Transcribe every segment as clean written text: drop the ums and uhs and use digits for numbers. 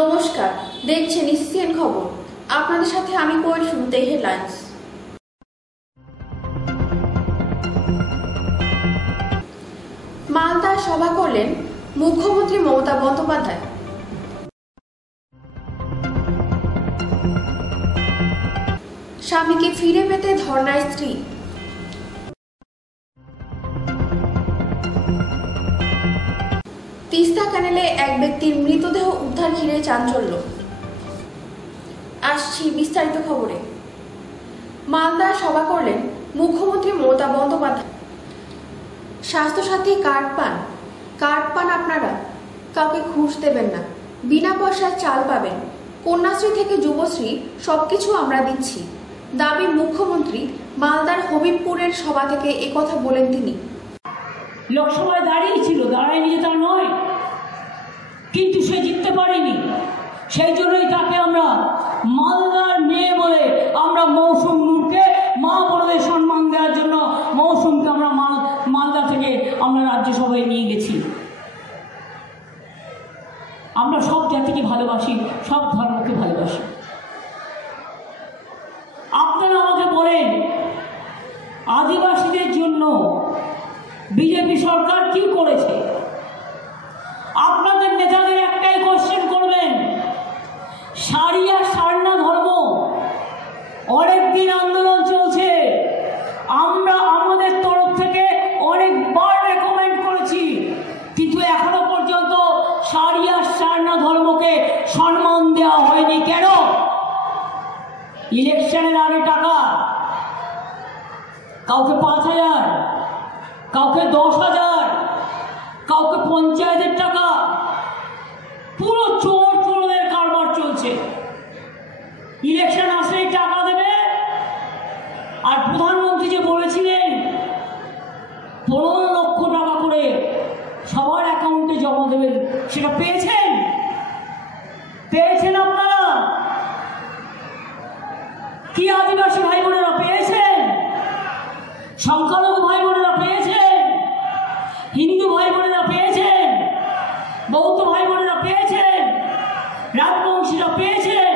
নমস্কার, দেখছেন ইসিএন খবর। আপনাদের সাথে আমি কোয়েল। শুরুতে হেডলাইন্স। মালদায় সভা করলেন মুখ্যমন্ত্রী মমতা বন্দ্যোপাধ্যায়। স্বামীকে ফিরে পেতে ধর্নায় স্ত্রী। তিস্তা ক্যানেলে এক ব্যক্তির মৃতদেহ উদ্ধার ঘিরে চাঞ্চল্য। আসছি বিস্তারিত খবরে। মালদায় সভা করলেন মুখ্যমন্ত্রী মমতা বন্দ্যোপাধ্যায়। স্বাস্থ্যসাথী কার্ড পান আপনারা, কাউকে ঘুষ দেবেন না, বিনা পয়সায় চাল পাবেন, কন্যাশ্রী থেকে যুবশ্রী সবকিছু আমরা দিচ্ছি দাবি মুখ্যমন্ত্রী। মালদার হবিবপুরের সভা থেকে একথা বলেন তিনি। লোকসভায় দাঁড়িয়েছিল, দাঁড়ায়নি যে তা নয়, কিন্তু সে জিততে পারেনি। সেই জন্যই তাকে আমরা মালদার মেয়ে বলে আমরা মৌসুম নূরকে মা বোনদের সম্মান দেওয়ার জন্য মৌসুমকে আমরা মালদা থেকে আমরা রাজ্যসভায় নিয়ে গেছি। আমরা সব জাতিকে ভালোবাসি, সব ধর্মকে ভালোবাসি। আপনারা আমাকে বলেন, আদিবাসীদের জন্য বিজেপি সরকার কি করেছে? আপনাদের নেতাদের একটাই কোশ্চেন করবেন, সারিয়া সারনা ধর্ম অনেকদিন আন্দোলন চলছে, আমরা আমাদের তরফ থেকে অনেকবার রেকমেন্ড করেছি, কিন্তু এখনো পর্যন্ত সারিয়া সারনা ধর্মকে সম্মান দেওয়া হয়নি কেন? ইলেকশনের আগে টাকা, কাউকে 5,000, কাউকে 10,000, কাউকে পঞ্চায়েতের টাকা, পুরো চোরদের কারবার চলছে। ইলেকশন আসলেই টাকা দেবে। আর প্রধানমন্ত্রী যে বলেছিলেন 15 লক্ষ টাকা করে সবার অ্যাকাউন্টে জমা দেবেন, সেটা পেয়েছেন? আপনারা কি আদিবাসী ভাই বোনেরা পেয়েছেন? সংখ্যালঘু ভাই বোনেরা পেয়েছেন? হিন্দু ভাই বোনেরা পেয়েছেন? বৌদ্ধ ভাই বোনেরা পেয়েছেন? রাজবংশীরা পেয়েছেন?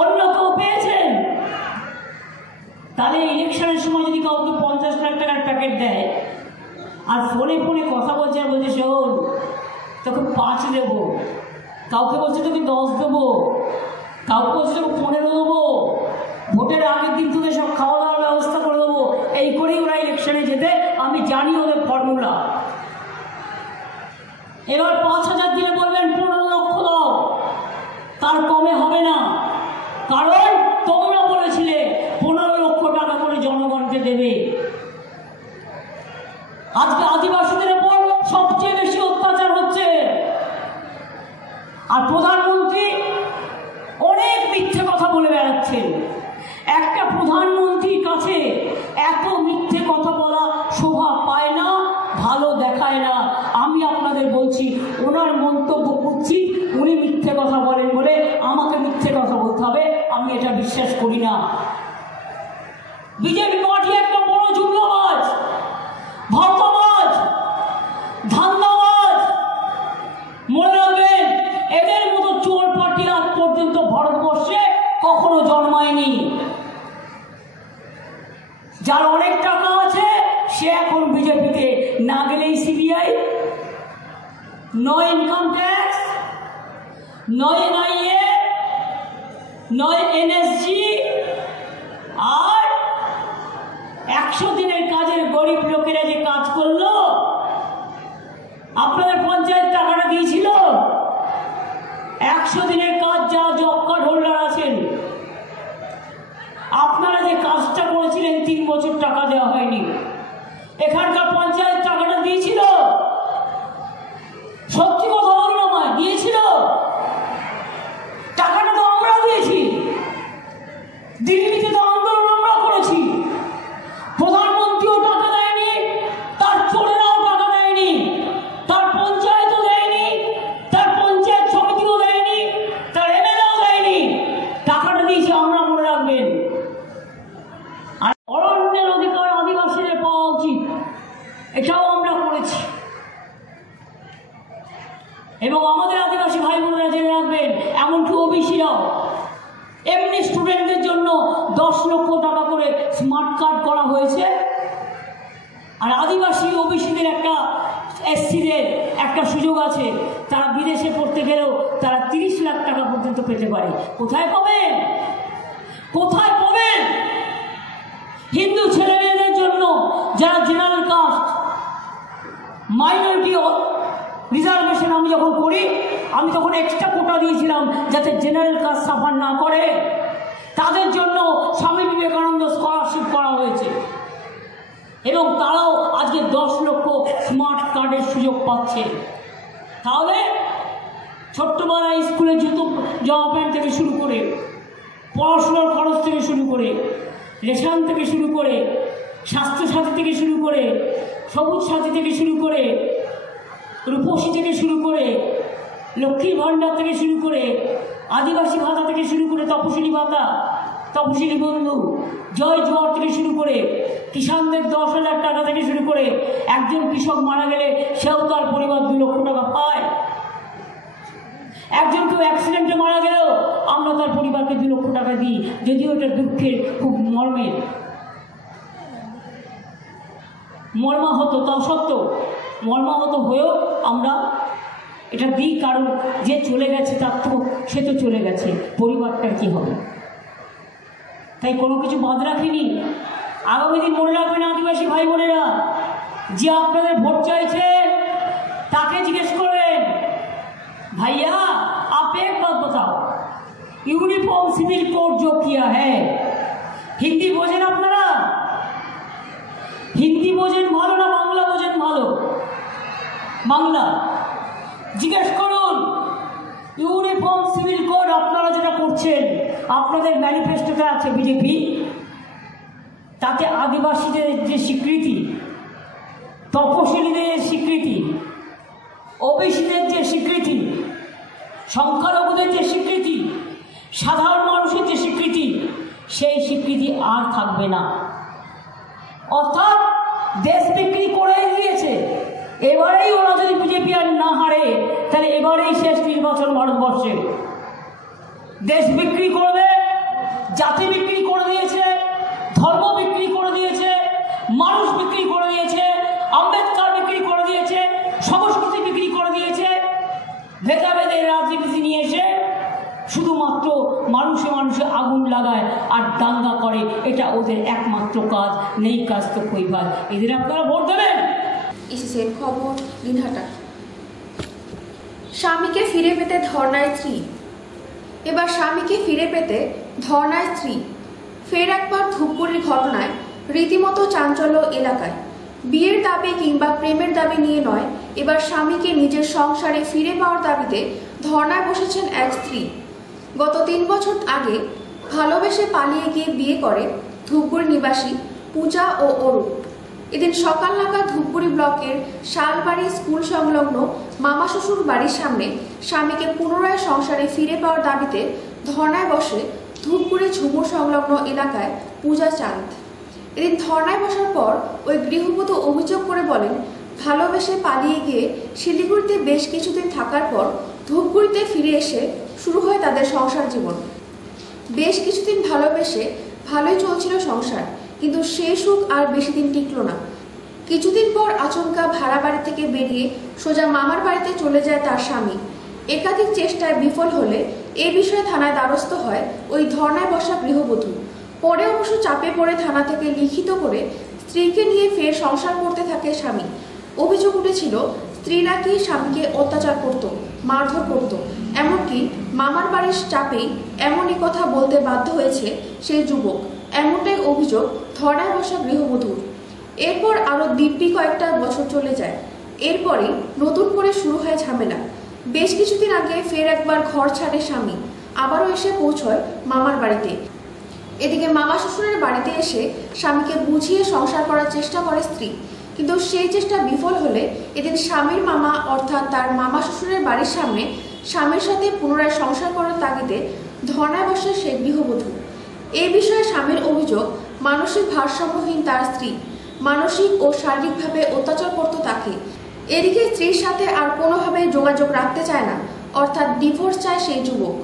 অন্য কেউ পেয়েছেন? তাহলে ইলেকশনের সময় যদি কাউকে 50 লাখ টাকার প্যাকেট দেয় আর ফোনে কথা বলছে আর বলছে শোন তোকে 5 দেবো, কাউকে বলছে তোকে 10 দেবো, কাউকে বলছে তোকে 15 দেবো, ভোটের আগের দিন তোদের সব খাওয়া দাওয়ার ব্যবস্থা করে দেবো, এই করেই ওরা ইলেকশনে যেতে। আমি জানি ওদের ফর্মুলা। এবার 5,000 দিনে বলবেন 15 লক্ষ দাও, তার কমে হবে না, কারণ তোমরা বলেছিলে 15 লক্ষ টাকা করে জনগণকে দেবে। আজকে আদিবাসীদের উপর সবচেয়ে বেশি অত্যাচার হচ্ছে, আর প্রধানমন্ত্রী অনেক মিথ্যে কথা বলে বেড়াচ্ছেন। একটা প্রধানমন্ত্রীর কাছে এত মিথ্যে কথা বলা শোভা পায় না, ভালো দেখায় না। আমি আপনাদের বলছি, ওনার মন্তব্য করছি, উনি মিথ্যে কথা বলেন বলে আমাকে মিথ্যে কথা বলতে হবে, আমি এটা বিশ্বাস করি না। বিজেপি পার্টি একটা বড় জুমলাবাজ, ভক্তবাজ, ধান্দাবাজ। মনে রাখবেন, এদের মতো চোর পার্টি আজ পর্যন্ত ভারতবর্ষে কখনো জন্মায়নি। যার অনেক টাকা আছে সে এখন বিজেপিতে না গেলেই সিবিআই, নয় ইনকাম ট্যাক্স, নয় এনআইএ, নয় এনএসজি, আর 100 দিনের কাজের গরিব লোকেরা যে কাজ করলো, আপনাদের পঞ্চায়েত টাকাটা দিয়েছিল। 100 দিনের কাজ যারা জব কার্ড হোল্ডার আছেন, আপনারা যে কাজটা করেছিলেন 3 বছর টাকা দেওয়া হয়নি। এখানকার পঞ্চায়েত টাকাটা দিয়েছিল? সত্যি কথা বলুন, আমায় দিয়েছিল? টাকাটা তো আমরা দিয়েছি, দিল্লিতে তো আন্দোলন আমরা করেছি। প্রধানমন্ত্রীও টাকা দেয়নি, তার চোরেরাও টাকা দেয়নি, তার পঞ্চায়েতও দেয়নি, তার পঞ্চায়েত সমিতিও দেয়নি, তার এমএলএও দেয়নি। টাকাটা দিয়েছি আমরা, মনে রাখবেন। আর অরণ্যের অধিকার আদিবাসীদের পাওয়া উচিত, এটাও আমরা করেছি। এবং আমাদের আদিবাসী ভাই বোনেরা জেনে রাখবেন, এমনকি ওবিসিরাও। এমনি স্টুডেন্টদের জন্য 10 লক্ষ টাকা করে স্মার্ট কার্ড করা হয়েছে। আর আদিবাসী ওবিসিদের একটা, এসসিদের একটা সুযোগ আছে, তারা বিদেশে পড়তে গেলেও তারা 30 লাখ টাকা পর্যন্ত পেতে পারে। কোথায় পাবেন? কোথায় পাবেন? হিন্দু ছেলে মেয়েদের জন্য যারা জেনারেল কাস্ট, মাইনরিটি রিজার্ভেশন আমি যখন করি, আমি তখন এক্সট্রা কোটা দিয়েছিলাম যাতে জেনারেল কাস্ট সাফার না করে। তাদের জন্য স্বামী বিবেকানন্দ স্কলারশিপ করা হয়েছে এবং তারাও আজকে 10 লক্ষ স্মার্ট কার্ডের সুযোগ পাচ্ছে। তাহলে ছোট্টবেলায় স্কুলে জুতো জামা প্যান্ট থেকে শুরু করে, পড়াশোনার খরচ থেকে শুরু করে, রেশন থেকে শুরু করে, স্বাস্থ্যসাথী থেকে শুরু করে, সবুজ সাথী থেকে শুরু করে, রূপসী থেকে শুরু করে, লক্ষ্মীর ভাণ্ডার থেকে শুরু করে, আদিবাসী ভাতা থেকে শুরু করে, তপশিলি ভাতা, তপশিলি বন্ধু, জয় জোয়ার থেকে শুরু করে, কিষানদের 10,000 টাকা থেকে শুরু করে, একজন কৃষক মারা গেলে সেও তার পরিবার 2 লক্ষ টাকা পায়। একজন কেউ অ্যাক্সিডেন্টে মারা গেলেও আমরা তার পরিবারকে 2 লক্ষ টাকা দিই, যদিও এটা দুঃখের, খুব মর্মাহত, তাও সত্ত্বেও মর্মাহত হয়েও আমরা এটা দিই, কারণ যে চলে গেছে তার তো, সে তো চলে গেছে, পরিবারটার কী হবে? তাই কোনো কিছু বাদ রাখিনি। আগামী দিন মনে রাখবেন আদিবাসী ভাই বোনেরা, যে আপনাদের ভোট চাইছে তাকে জিজ্ঞেস করবেন, ভাইয়া आप एक बात बताओ, यूनिफॉर्म सिविल कोड जो किया है, হিন্দি বোঝেন আপনারা? হিন্দি বোঝেন ভালো না বাংলা বোঝেন ভালো? বাংলা। জিজ্ঞেস করুন, ইউনিফর্ম সিভিল কোড আপনারা যেটা করছেন, আপনাদের ম্যানিফেস্টোতে আছে বিজেপি, তাতে আদিবাসীদের যে স্বীকৃতি, তপশিলীদের স্বীকৃতি, ওবিসিদের যে স্বীকৃতি, সংখ্যালঘুদের যে স্বীকৃতি, সাধারণ মানুষের যে স্বীকৃতি, সেই স্বীকৃতি আর থাকবে না। অর্থাৎ দেশ বিক্রি করেই দিয়েছে। এবারেই ওরা যদি বিজেপি আর না হারে, তাহলে এবারেই শেষ নির্বাচন ভারতবর্ষে। দেশ বিক্রি করবে, জাতি বিক্রি করে দিয়েছে, ধর্ম বিক্রি করে দিয়েছে, মানুষ বিক্রি করে দিয়েছে, আম্বেদকর বিক্রি করে দিয়েছে, সংস্কৃতি বিক্রি করে দিয়েছে। ভেদাভেদের রাজনীতি নিয়ে এসে শুধুমাত্র মানুষে মানুষে আগুন লাগায় আর দাঙ্গা করে, এটা ওদের একমাত্র কাজ। নেই কাজ তো কই ভাই, এদের আপনারা ভোট দেবেন। ইসিসের খবর দিনহাটা। স্বামীকে ফিরে পেতে ধর্নায় স্ত্রী। এবার স্বামীকে ফিরে পেতে ধর্নায় স্ত্রী। ফের একবার ধূপগুড়ির ঘটনায় রীতিমতো চাঞ্চল্য এলাকায়। বিয়ের দাবি কিংবা প্রেমের দাবি নিয়ে নয়, এবার স্বামীকে নিজের সংসারে ফিরে পাওয়ার দাবিতে ধর্নায় বসেছেন এক স্ত্রী। গত 3 বছর আগে ভালোবেসে পালিয়ে গিয়ে বিয়ে করে ধূপগুড়ি নিবাসী পূজা ও অরূপ। এদিন সকাল নাগাদ ধূপগুড়ি ব্লকের শালবাড়ি স্কুল সংলগ্ন মামা শ্বশুর বাড়ির সামনে স্বামীকে পুনরায় সংসারে ফিরে পাওয়ার দাবিতে ধর্নায় বসে ধূপগুড়ি ঝুমুর সংলগ্ন এলাকায় পূজা চাঁদ। এদিন ধর্নায় বসার পর ওই গৃহবধূ অভিযোগ করে বলেন, ভালোবেসে পালিয়ে গিয়ে শিলিগুড়িতে বেশ কিছুদিন থাকার পর ধূপগুড়িতে ফিরে এসে শুরু হয় তাদের সংসার জীবন। বেশ কিছুদিন ভালোবেসে ভালোই চলছিল সংসার, কিন্তু সেই সুখ আর বেশি দিন টিকল না। কিছুদিন পর আচমকা ভাড়া বাড়ি থেকে বেরিয়ে সোজা মামার বাড়িতে চলে যায় তার স্বামী। একাধিক চেষ্টায় বিফল হলে এ বিষয়ে থানায় দ্বারস্থ হয় ওই ধর্নায় বসা গৃহবধূ। পরে অবশ্য চাপে পড়ে থানা থেকে লিখিত করে স্ত্রীকে নিয়ে ফের সংসার করতে থাকে স্বামী। অভিযোগ উঠেছিল স্ত্রী নাকি স্বামীকে অত্যাচার করত, মারধর করত, এমনকি মামার বাড়ির চাপেই এমনই কথা বলতে বাধ্য হয়েছে সেই যুবক। এমনটাই অভিযোগ ধর্নায় বসা গৃহবধূর। এরপর আরও দিব্যি কয়েকটা বছর চলে যায়। এরপরে নতুন করে শুরু হয় ঝামেলা। বেশ কিছুদিন আগে ফের একবার ঘর ছাড়ে স্বামী, আবারও এসে পৌঁছয় মামার বাড়িতে। এদিকে মামা শ্বশুরের বাড়িতে এসে স্বামীকে বুঝিয়ে সংসার করার চেষ্টা করে স্ত্রী, কিন্তু সেই চেষ্টা বিফল হলে এদিন স্বামীর মামা অর্থাৎ তার মামা শ্বশুরের বাড়ির সামনে স্বামীর সাথে পুনরায় সংসার করার তাগিদে ধর্নায় বসে সেই গৃহবধূ। এই বিষয়ে স্বামীর অভিযোগ, মানসিক ভারসাম্যহীন তার স্ত্রী মানসিক ও শারীরিকভাবে অত্যাচার করত তাকে। এদিকে স্ত্রীর সাথে আর কোনোভাবে যোগাযোগ রাখতে চায় না অর্থাৎ ডিভোর্স চায় সেই যুবক।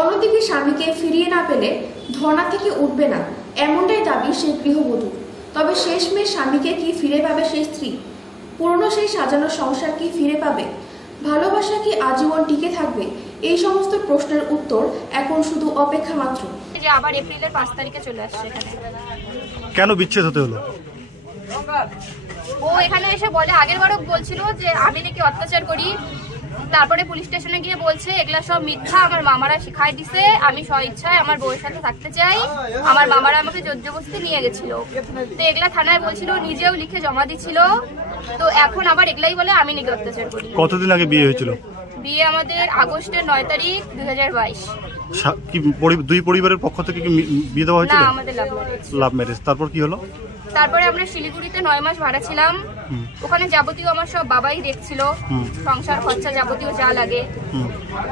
অন্যদিকে স্বামীকে ফিরিয়ে না পেলে ধর্ণা থেকে উঠবে না, এমনটাই দাবি সেই গৃহবধূ। তবে শেষমেশ স্বামীকে কি ফিরে পাবে সেই স্ত্রী? পুরনো সেই সাজানো সংসার কি ফিরে পাবে? ভালোবাসা কি আজীবন টিকে থাকবে? এই সমস্ত প্রশ্নের উত্তর এখন শুধু অপেক্ষা মাত্র। যে আবার এপ্রিলের 5 তারিখে চলে আসছে এখানে। কেন বিচ্ছেদ হতে হলো? ও এখানে এসে বলে, আগের বারও বলছিল যে আমি নাকি অত্যাচার করি, তারপরে পুলিশ স্টেশনে গিয়ে বলছে এগুলা সব মিথ্যা, আমার মামারা শিখাই দিছে, আমি স্বইচ্ছায় আমার বউয়ের সাথে থাকতে চাই, আমার মামারা আমাকে জোর জবরদস্তি নিয়ে গেছিল। তো এগুলা থানায় বলছিল, নিজেও লিখে জমা দিছিল। তো এখন আবার এগুলাই বলে আমি নাকি অত্যাচার করি। কতদিন আগে বিয়ে হয়েছিল? বিয়ে আমাদের আগস্টের 9 তারিখ 2022। কি দুই পরিবারের পক্ষ থেকে কি বিয়ে দেওয়া না, হয়েছিল? আমাদের লাভ ম্যারেজ। Love marriage. তারপর কি হলো? তারপরে আমরা শিলিগুড়িতে 9 মাস ভাড়া ছিলাম। ওখানে যাবতীয় আমার সব বাবাই দেখছিল, সংসার খরচা যাবতীয় যা লাগে।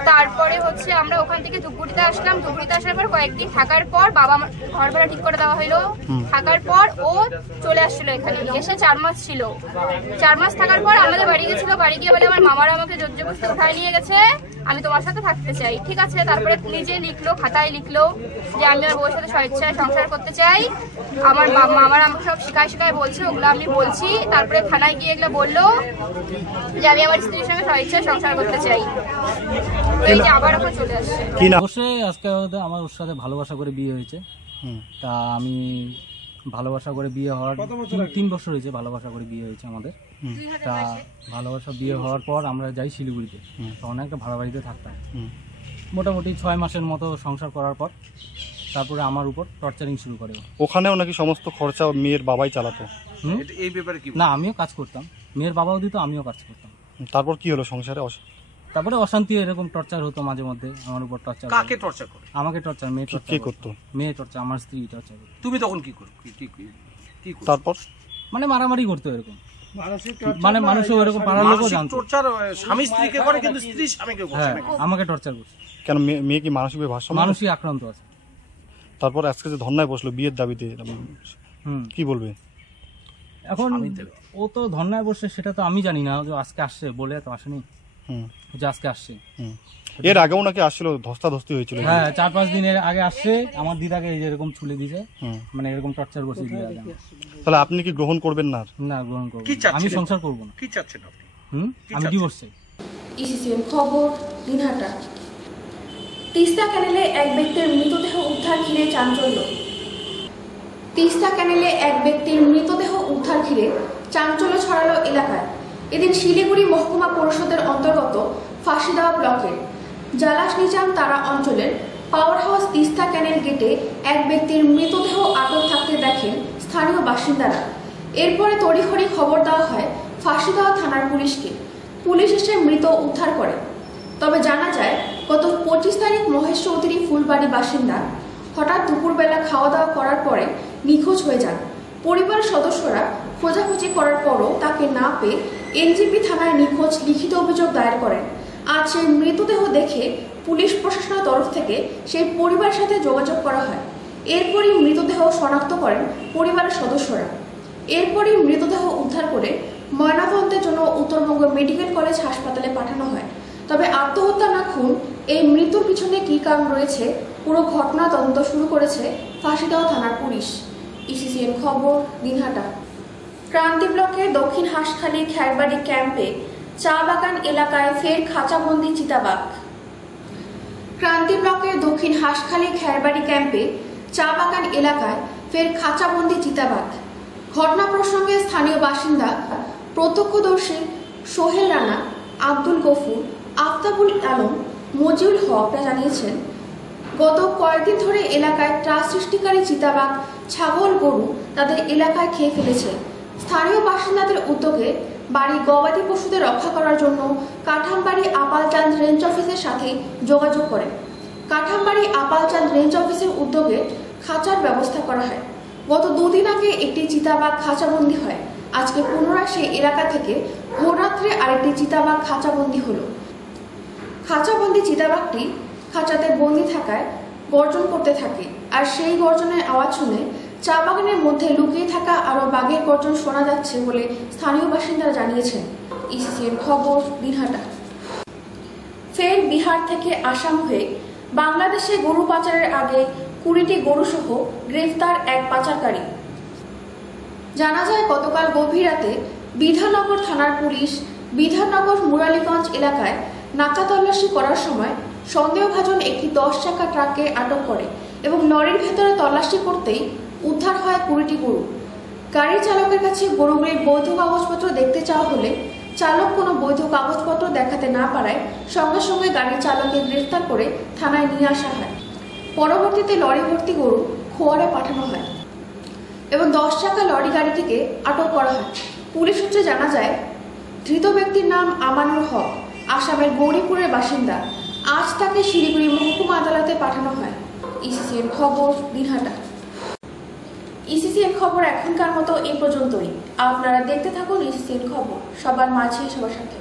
তারপরে হচ্ছে আমরা ওখান থেকে ধূপগুড়িতে আসলাম। ধূপগুড়িতে আসার পর কয়েকদিন থাকার পর বাবা আমার ঘর ভাড়া ঠিক করে দেওয়া হলো। থাকার পর ও চলে আসছিল এখানে, এসে 4 মাস ছিল। 4 মাস থাকার পর আমাদের বাড়ি গেছিল। বাড়ি গিয়ে বলে আমার মামারা আমাকে জোর জবরদস্তি উঠায় নিয়ে গেছে, আমি তোমার সাথে থাকতে চাই। ঠিক আছে, তারপরে নিজে লিখলো, খাতায় লিখলো যে আমি আমার বউয়ের সাথে স্বেচ্ছায় সংসার করতে চাই। আমার মামারা আমাকে সব শিখায় বলছে, ওগুলো আমি বলছি। তারপরে থানায় গিয়ে এগুলো বললো যে আমি আমার স্ত্রীর সঙ্গে স্বেচ্ছায় সংসার করতে চাই। এই যে আবার এখন চলে আসছে। অবশ্যই আজকে আমার ওর সাথে ভালোবাসা করে বিয়ে হয়েছে। তা আমি ভালোবাসা করে বিয়ে হওয়ার 3 বছর হয়েছে, ভালোবাসা করে বিয়ে হয়েছে আমাদের। তা ভালোবাসা বিয়ে হওয়ার পর আমরা যাই শিলিগুড়িতে, তখন একটা ভাড়া বাড়িতে থাকতাম। মোটামুটি 6 মাসের মতো সংসার করার পর তারপরে আমার উপর টর্চারিং শুরু করে। ওখানেও নাকি সমস্ত খরচা মেয়ের বাবাই চালাতো? এই ব্যাপারে কি? না, আমিও কাজ করতাম, মেয়ের বাবাও দিত, আমিও কাজ করতাম। তারপর কি হলো সংসারে? তারপরে অশান্তি, এরকম টর্চার হতো মাঝে মধ্যে আমার উপর। টর্চার কাকে টর্চার করে? আমাকে টর্চার, মেয়ে টর্চার। কে করতো? মেয়ে টর্চার, আমার স্ত্রী টর্চার। তুমি তখন কি করো? তারপর মানে মারামারি করতো এরকম, মানে মানুষও এরকম পাড়ার লোকও জানতো। টর্চার স্বামী স্ত্রীকে করে, কিন্তু স্ত্রী স্বামীকে করে। হ্যাঁ, আমাকে টর্চার করছে। কেন মেয়ে কি মানসিকভাবে ভারসাম্য? মানসিক আক্রান্ত আছে। তারপর আজকে যে ধর্নায় বসলো বিয়ের দাবিতে, কি বলবে এখন? ও তো ধর্নায় বসে সেটা তো আমি জানি না, যে আজকে আসছে বলে তো আসেনি, যে আজকে আসছে। এর আগেও নাকি আসছিল, ধস্তাধস্তি হয়েছিল। হ্যাঁ, 4-5 দিনের আগে আসছে। আমার দিদাকে এই যে এরকম ছুলে দিছে, মানে এরকম টর্চার করছে দিদা। তাহলে আপনি কি গ্রহণ করবেন না? না, গ্রহণ করব না, আমি সংসার করব না। কি চাচ্ছেন আপনি? আমি ডিভোর্স চাই। ইসিসিএন খবর, দিনহাটা। তিস্তা ক্যানেলে এক ব্যক্তির মৃতদেহ উদ্ধার ঘিরে চাঞ্চল্য। তিস্তা ক্যানেলে এক ব্যক্তির মৃতদেহ উদ্ধার ঘিরে চাঞ্চল্য ছড়ালো এলাকায়। এদিন শিলিগুড়ি মহকুমা পরিষদের অন্তর্গত ফাঁসিদেওয়া ব্লকের জালাস নিজাম তারা অঞ্চলের পাওয়ার হাউস তিস্তা ক্যানেল গেটে এক ব্যক্তির মৃতদেহ আটক থাকতে দেখেন স্থানীয় বাসিন্দারা। এরপরে তড়িঘড়ি খবর দেওয়া হয় ফাঁসিদেওয়া থানার পুলিশকে। পুলিশ এসে মৃত উদ্ধার করে। তবে জানা যায় গত 25 তারিখ মহেশ চৌধুরী ফুলবাড়ি বাসিন্দা হঠাৎ দুপুরবেলা খাওয়া দাওয়া করার পরে নিখোঁজ হয়ে যান। পরিবারের সদস্যরা খোঁজাখুঁজি করার পরও তাকে না পেয়ে এনজিপি থানায় নিখোঁজ লিখিত অভিযোগ দায়ের করেন। আজ সেই মৃতদেহ দেখে পুলিশ প্রশাসনের তরফ থেকে সেই পরিবারের সাথে যোগাযোগ করা হয়। এরপরই মৃতদেহ শনাক্ত করেন পরিবারের সদস্যরা। এরপরই মৃতদেহ উদ্ধার করে ময়নাতদন্তের জন্য উত্তরবঙ্গ মেডিকেল কলেজ হাসপাতালে পাঠানো হয়। তবে আত্মহত্যা না খুন, এই মৃত্যুর পিছনে কী কারণ রয়েছে, পুরো ঘটনা তদন্ত শুরু করেছে ফাঁসিদেওয়া থানার পুলিশ। ইসিসিএন খবর, দিনহাটা। ক্রান্তি ব্লকের দক্ষিণ হাঁসখালী খেরবাড়ি ক্যাম্পে চা বাগান এলাকায় ফের খাঁচাবন্দি চিতাবাঘ। ক্রান্তি ব্লকের দক্ষিণ হাঁসখালী খেরবাড়ি ক্যাম্পে চা বাগান এলাকায় ফের খাঁচাবন্দি চিতাবাঘ। ঘটনা প্রসঙ্গে স্থানীয় বাসিন্দা প্রত্যক্ষদর্শী সোহেল রানা, আব্দুল গফুর, আফতাবুল আলম, মজিউল হকরা জানিয়েছেন, গত কয়েকদিন ধরে এলাকায় ত্রাস সৃষ্টিকারী চিতাবাঘ ছাগল গরু তাদের এলাকায় খেয়ে ফেলেছে। স্থানীয় বাসিন্দাদের উদ্যোগে বাড়ি গবাদি পশুদের রক্ষা করার জন্য কাঠামবাড়ি আপালচাঁদ রেঞ্জ অফিসের সাথে যোগাযোগ করেন। কাঠামবাড়ি আপালচাঁদ রেঞ্জ অফিসের উদ্যোগে খাঁচার ব্যবস্থা করা হয়। গত 2 দিন আগে একটি চিতাবাঘ খাঁচাবন্দি হয়। আজকে পুনরায় সেই এলাকা থেকে ভোররাত্রে আরেকটি চিতাবাঘ খাঁচাবন্দি হলো। খাঁচাবন্দি চিতাবাঘটি খাঁচাতে বন্দি থাকায় গর্জন করতে থাকে, আর সেই গর্জনের আওয়াজ শুনে চা বাগানের মধ্যে লুকিয়ে থাকা আরও বাঘের গর্জন শোনা যাচ্ছে বলে স্থানীয় বাসিন্দারা জানিয়েছেন। ইসিসিএন খবর, দিনহাটা। ফের বিহার থেকে আসাম হয়ে বাংলাদেশে গরু পাচারের আগে 20টি গরু সহ গ্রেফতার এক পাচারকারী। জানা যায় গতকাল গভীর রাতে বিধাননগর থানার পুলিশ বিধাননগর মুরালীগঞ্জ এলাকায় নাকা তল্লাশি করার সময় সন্দেহভাজন একটি 10 চাকা ট্রাককে আটক করে এবং লরির ভেতরে তল্লাশি করতেই উদ্ধার হয় 20টি গরু। গাড়ি চালকের কাছে গরুগুলির বৈধ কাগজপত্র দেখতে চাওয়া হলে চালক কোনো বৈধ কাগজপত্র দেখাতে না পারায় সঙ্গে সঙ্গে গাড়ির চালককে গ্রেফতার করে থানায় নিয়ে আসা হয়। পরবর্তীতে লরি ভর্তি গরু খোয়ারে পাঠানো হয় এবং 10 চাকা লরি গাড়িটিকে আটক করা হয়। পুলিশ সূত্রে জানা যায়, ধৃত ব্যক্তির নাম আমানুর হক, আসামের গৌরীপুরের বাসিন্দা। আজ তাকে শিলিগুড়ি মহকুমা আদালতে পাঠানো হয়। ইসিসিএন খবর, দিনহাটা। ইসিসিএন খবর এখনকার মতো এই পর্যন্তই। আপনারা দেখতে থাকুন ইসিসিএন খবর, সবার মাঝে সবার সাথে।